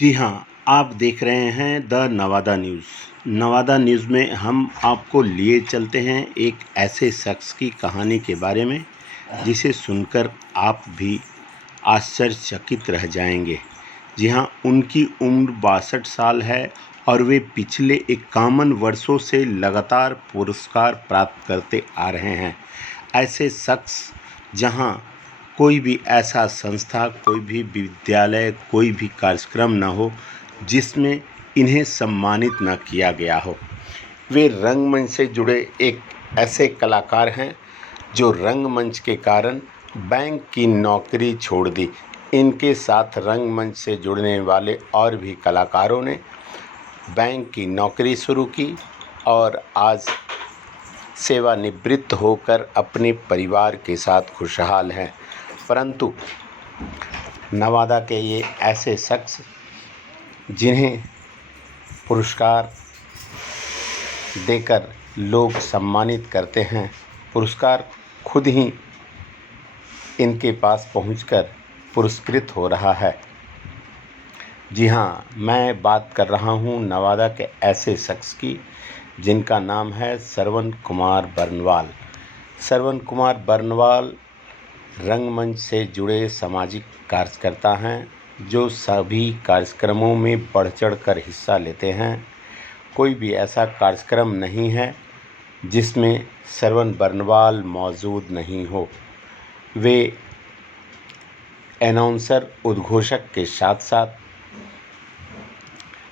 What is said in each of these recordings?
जी हाँ, आप देख रहे हैं the Nawada news. Nawada news में हम आपको लिए चलते हैं एक ऐसे शख्स की कहानी के बारे में जिसे सुनकर आप भी आश्चर्यचकित रह जाएंगे। जी हाँ, उनकी उम्र 62 साल है और वे पिछले 51 वर्षों से लगातार पुरस्कार प्राप्त करते आ रहे हैं। ऐसे शख्स जहाँ कोई भी ऐसा संस्था, कोई भी विद्यालय, कोई भी कार्यक्रम न हो जिसमें इन्हें सम्मानित न किया गया हो। वे रंगमंच से जुड़े एक ऐसे कलाकार हैं जो रंगमंच के कारण बैंक की नौकरी छोड़ दी। इनके साथ रंगमंच से जुड़ने वाले और भी कलाकारों ने बैंक की नौकरी शुरू की और आज सेवानिवृत्त होकर अपने परिवार के साथ खुशहाल हैं। परंतु नवादा के ये ऐसे शख्स जिन्हें पुरस्कार देकर लोग सम्मानित करते हैं, पुरस्कार खुद ही इनके पास पहुंचकर पुरस्कृत हो रहा है। जी हाँ, मैं बात कर रहा हूं नवादा के ऐसे शख्स की जिनका नाम है श्रवण कुमार बरनवाल। श्रवण कुमार बरनवाल रंगमंच से जुड़े सामाजिक कार्यकर्ता हैं जो सभी कार्यक्रमों में बढ़ चढ़कर हिस्सा लेते हैं। कोई भी ऐसा कार्यक्रम नहीं है जिसमें श्रवण बरनवाल मौजूद नहीं हो। वे अनाउंसर, उद्घोषक के साथ साथ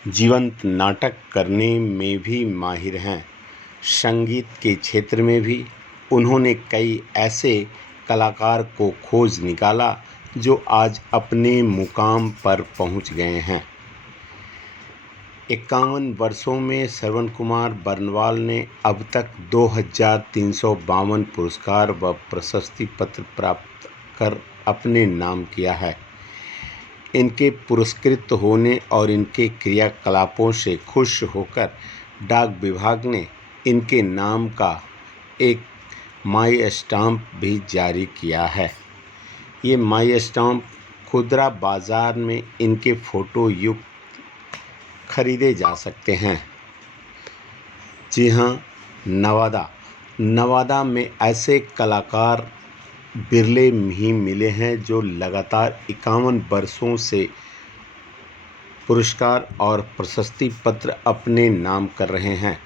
जीवंत नाटक करने में भी माहिर हैं। संगीत के क्षेत्र में भी उन्होंने कई ऐसे कलाकार को खोज निकाला जो आज अपने मुकाम पर पहुंच गए हैं। 51 वर्षों में श्रवण कुमार बरनवाल ने अब तक 2352 पुरस्कार व प्रशस्ति पत्र प्राप्त कर अपने नाम किया है। इनके पुरस्कृत होने और इनके क्रियाकलापों से खुश होकर डाक विभाग ने इनके नाम का एक माई स्टाम्प भी जारी किया है। ये माई स्टाम्प खुदरा बाज़ार में इनके फ़ोटो युक्त खरीदे जा सकते हैं। जी हाँ, नवादा में ऐसे कलाकार बिरले ही मिले हैं जो लगातार 51 वर्षों से पुरस्कार और प्रशस्ति पत्र अपने नाम कर रहे हैं।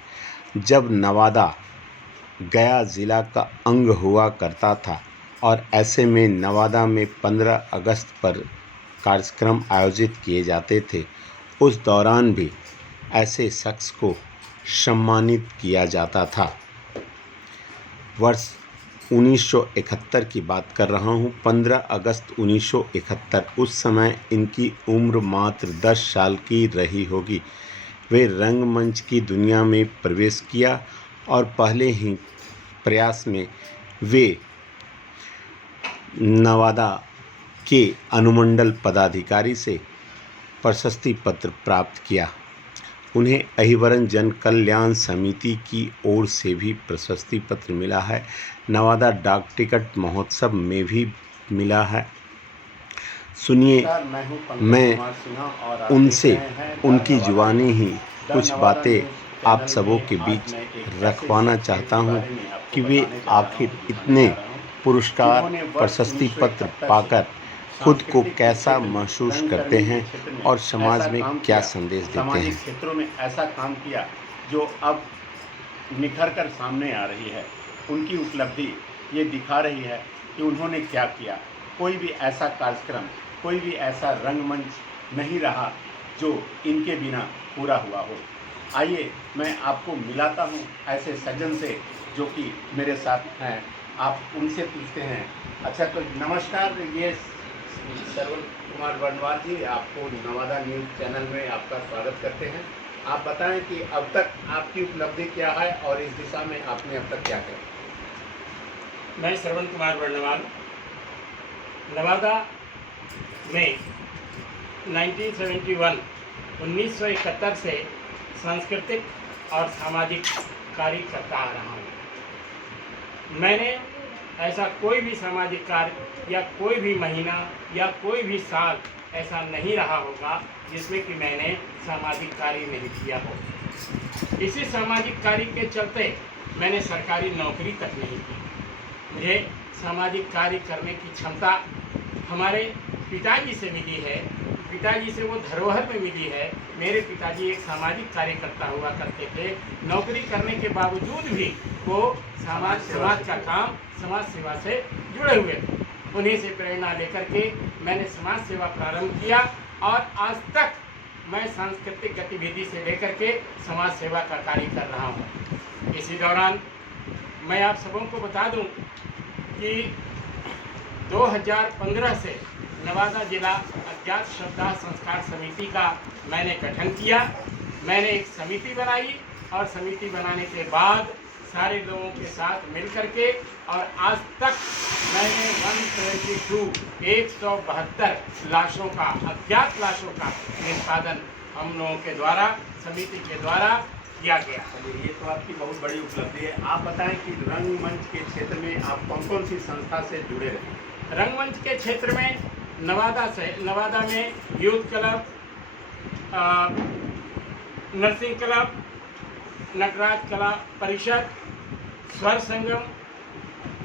जब नवादा गया ज़िला का अंग हुआ करता था और ऐसे में नवादा में 15 अगस्त पर कार्यक्रम आयोजित किए जाते थे, उस दौरान भी ऐसे शख्स को सम्मानित किया जाता था। वर्ष 1971 की बात कर रहा हूँ, 15 अगस्त 1971। उस समय इनकी उम्र मात्र 10 साल की रही होगी। वे रंगमंच की दुनिया में प्रवेश किया और पहले ही प्रयास में वे नवादा के अनुमंडल पदाधिकारी से प्रशस्ति पत्र प्राप्त किया। उन्हें अहिवरन जन कल्याण समिति की ओर से भी प्रशस्ति पत्र मिला है। नवादा डाक टिकट महोत्सव में भी मिला है। सुनिए, मैं उनसे उनकी जुबानी ही कुछ बातें आप सबों के बीच रखवाना चाहता हूं कि वे आखिर इतने पुरस्कार, प्रशस्ति पत्र पाकर खुद को कैसा महसूस करते हैं और समाज में क्या संदेश देते हैं। क्षेत्रों में ऐसा काम किया जो अब निखर कर सामने आ रही है। उनकी उपलब्धि ये दिखा रही है कि उन्होंने क्या किया। कोई भी ऐसा कार्यक्रम, कोई भी ऐसा रंगमंच नहीं रहा जो इनके बिना पूरा हुआ हो। आइए मैं आपको मिलाता हूँ ऐसे सज्जन से जो कि मेरे साथ हैं। आप उनसे पूछते हैं। अच्छा, तो नमस्कार, ये श्रवण कुमार बरनवाल जी, आपको नवादा न्यूज़ चैनल में आपका स्वागत करते हैं। आप बताएं कि अब तक आपकी उपलब्धि क्या है और इस दिशा में आपने अब तक क्या किया। मैं श्रवण कुमार बरनवाल नवादा में 1971 से सांस्कृतिक और सामाजिक कार्य करता आ रहा हूँ। मैंने ऐसा कोई भी सामाजिक कार्य या कोई भी महीना या कोई भी साल ऐसा नहीं रहा होगा जिसमें कि मैंने सामाजिक कार्य नहीं किया हो। इसी सामाजिक कार्य के चलते मैंने सरकारी नौकरी तक नहीं की। मुझे सामाजिक कार्य करने की क्षमता हमारे पिताजी से मिली है, पिताजी से वो धरोहर में मिली है। मेरे पिताजी एक सामाजिक कार्यकर्ता हुआ करते थे, नौकरी करने के बावजूद भी वो समाज का काम, समाज सेवा से जुड़े हुए थे। उन्हीं से प्रेरणा लेकर के मैंने समाज सेवा प्रारंभ किया और आज तक मैं सांस्कृतिक गतिविधि से लेकर के समाज सेवा का कार्य कर रहा हूँ। इसी दौरान मैं आप सबों को बता दूं कि 2015 से नवादा जिला अज्ञात शवदाह संस्कार समिति का मैंने गठन किया। मैंने एक समिति बनाई और समिति बनाने के बाद सारे लोगों के साथ मिल करके और आज तक मैंने 172 लाशों का, अज्ञात लाशों का निष्पादन हम लोगों के द्वारा, समिति के द्वारा किया गया। ये तो आपकी बहुत बड़ी उपलब्धि है। आप बताएं कि रंगमंच के क्षेत्र में आप कौन कौन सी संस्था से जुड़े रहे? रंगमंच के क्षेत्र में नवादा में youth club, nursing club, Nataraj Kala Parishad, स्वर संगम,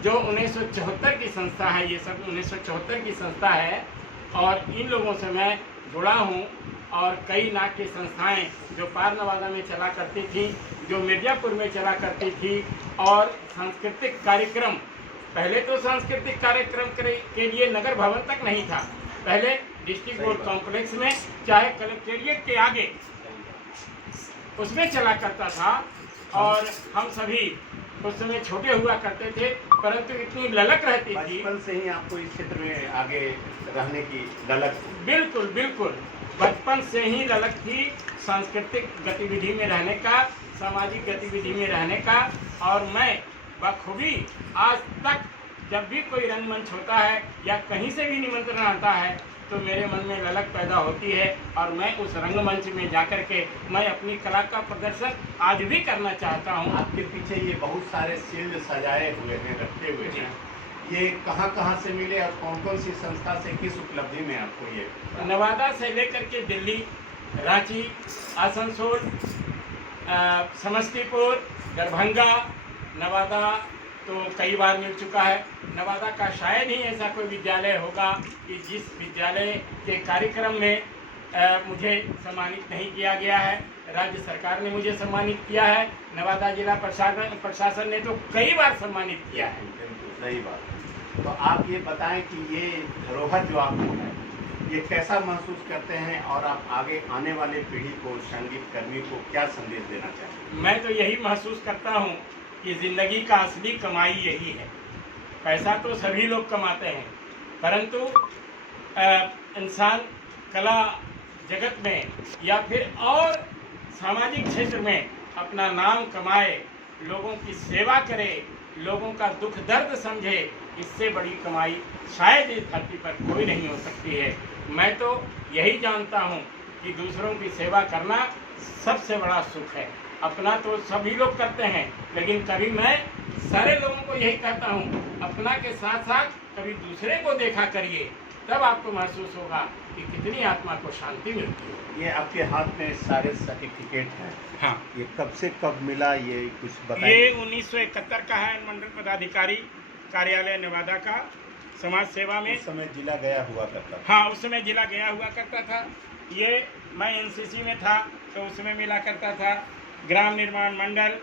जो 1974 की संस्था है, ये सब 1974 की संस्था है और इन लोगों से मैं जुड़ा हूँ। और कई नाट्य संस्थाएं जो पार नवादा में चला करती थी, जो मिर्ज़ापुर में चला करती थी, और सांस्कृतिक कार्यक्रम, पहले तो सांस्कृतिक कार्यक्रम के लिए नगर भवन तक नहीं था, पहले डिस्ट्रिक्ट बोर्ड कॉम्प्लेक्स में, चाहे कलेक्टेरिएट के आगे, उसमें चला करता था। और हम सभी उस समय छोटे हुआ करते थे, परंतु इतनी ललक रहती थी। बचपन से ही आपको इस क्षेत्र में आगे रहने की ललक? बिल्कुल बिल्कुल, बचपन से ही ललक थी सांस्कृतिक गतिविधि में रहने का, सामाजिक गतिविधि में रहने का। और मैं बखूबी आज तक जब भी कोई रंगमंच होता है या कहीं से भी निमंत्रण आता है तो मेरे मन में ललक पैदा होती है और मैं उस रंगमंच में जाकर के मैं अपनी कला का प्रदर्शन आज भी करना चाहता हूँ। आपके पीछे ये बहुत सारे शील्ड सजाए हुए हैं, रखे हुए हैं, ये कहाँ से मिले और कौन कौन सी संस्था से, किस उपलब्धि में आपको ये? नवादा से लेकर के दिल्ली, रांची, आसनसोल, समस्तीपुर, दरभंगा, नवादा तो कई बार मिल चुका है। नवादा का शायद ही ऐसा कोई विद्यालय होगा कि जिस विद्यालय के कार्यक्रम में मुझे सम्मानित नहीं किया गया है। राज्य सरकार ने मुझे सम्मानित किया है, नवादा जिला प्रशासन ने तो कई बार सम्मानित किया है। सही बात। तो आप ये बताएं कि ये धरोहर जो आपको है, ये कैसा महसूस करते हैं और आप आगे आने वाले पीढ़ी को, संगीत कर्मी को क्या संदेश देना चाहते हैं? मैं तो यही महसूस करता हूँ कि ज़िंदगी का असली कमाई यही है। पैसा तो सभी लोग कमाते हैं, परंतु इंसान कला जगत में या फिर और सामाजिक क्षेत्र में अपना नाम कमाए, लोगों की सेवा करे, लोगों का दुख दर्द समझे, इससे बड़ी कमाई शायद इस धरती पर कोई नहीं हो सकती है। मैं तो यही जानता हूँ कि दूसरों की सेवा करना सबसे बड़ा सुख है। अपना तो सभी लोग करते हैं, लेकिन कभी मैं सारे लोगों को यही कहता हूँ, अपना के साथ साथ कभी दूसरे को देखा करिए, तब आपको महसूस होगा कि कितनी आत्मा को शांति मिलती है। ये आपके हाथ में सारे सर्टिफिकेट हैं। हाँ, ये कब से कब मिला, ये कुछ बताइए। ये 1971 का है, मंडल पदाधिकारी कार्यालय नवादा का, समाज सेवा में। उस समय जिला गया हुआ करता था। हाँ, उस समय जिला गया हुआ करता था। ये मैं एनसीसी में था तो उसमें मिला करता था, ग्राम निर्माण मंडल।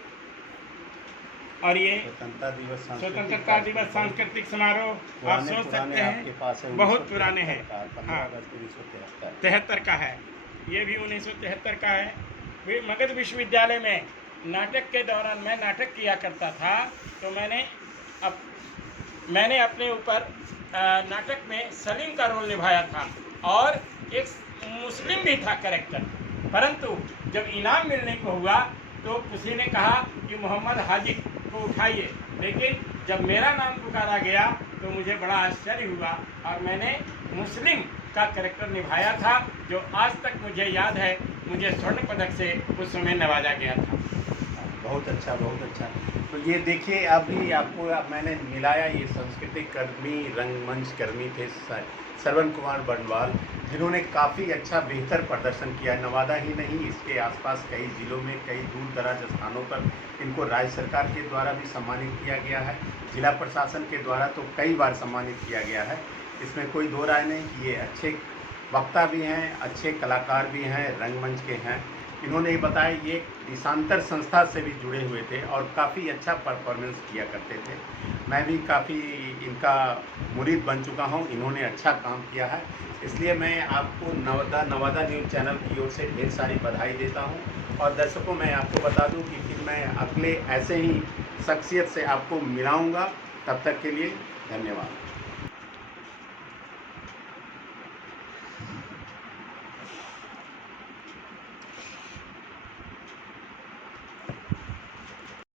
और ये स्वतंत्रता दिवस सांस्कृतिक समारोह आप सोच सकते हैं, बहुत पुराने हैं। हाँ, 73 का है, ये भी 1973 का है। मगध विश्वविद्यालय में नाटक के दौरान मैं नाटक किया करता था, तो मैंने अपने ऊपर नाटक में सलीम का रोल निभाया था और एक मुस्लिम भी था कैरेक्टर। परंतु जब इनाम मिलने को हुआ तो किसी ने कहा कि मोहम्मद हाजी को उठाइए, लेकिन जब मेरा नाम पुकारा गया तो मुझे बड़ा आश्चर्य हुआ और मैंने मुस्लिम का कैरेक्टर निभाया था, जो आज तक मुझे याद है। मुझे स्वर्ण पदक से उस समय नवाजा गया था। बहुत अच्छा, बहुत अच्छा। तो ये देखिए, अभी आपको मैंने मिलाया, ये सांस्कृतिक कर्मी, रंगमंच कर्मी थे श्रवण कुमार बंडवाल, जिन्होंने काफ़ी अच्छा बेहतर प्रदर्शन किया। नवादा ही नहीं, इसके आसपास कई ज़िलों में, कई दूर दराज स्थानों पर इनको राज्य सरकार के द्वारा भी सम्मानित किया गया है, जिला प्रशासन के द्वारा तो कई बार सम्मानित किया गया है। इसमें कोई दो राय नहीं कि ये अच्छे वक्ता भी हैं, अच्छे कलाकार भी हैं, रंगमंच के हैं। इन्होंने ये बताया, ये देशांतर संस्था से भी जुड़े हुए थे और काफ़ी अच्छा परफॉर्मेंस किया करते थे। मैं भी काफ़ी इनका मुरीद बन चुका हूँ, इन्होंने अच्छा काम किया है। इसलिए मैं आपको नवादा न्यूज़ चैनल की ओर से ढेर सारी बधाई देता हूँ। और दर्शकों, मैं आपको बता दूँ कि फिर मैं अगले ऐसे ही शख्सियत से आपको मिलाऊँगा। तब तक के लिए धन्यवाद।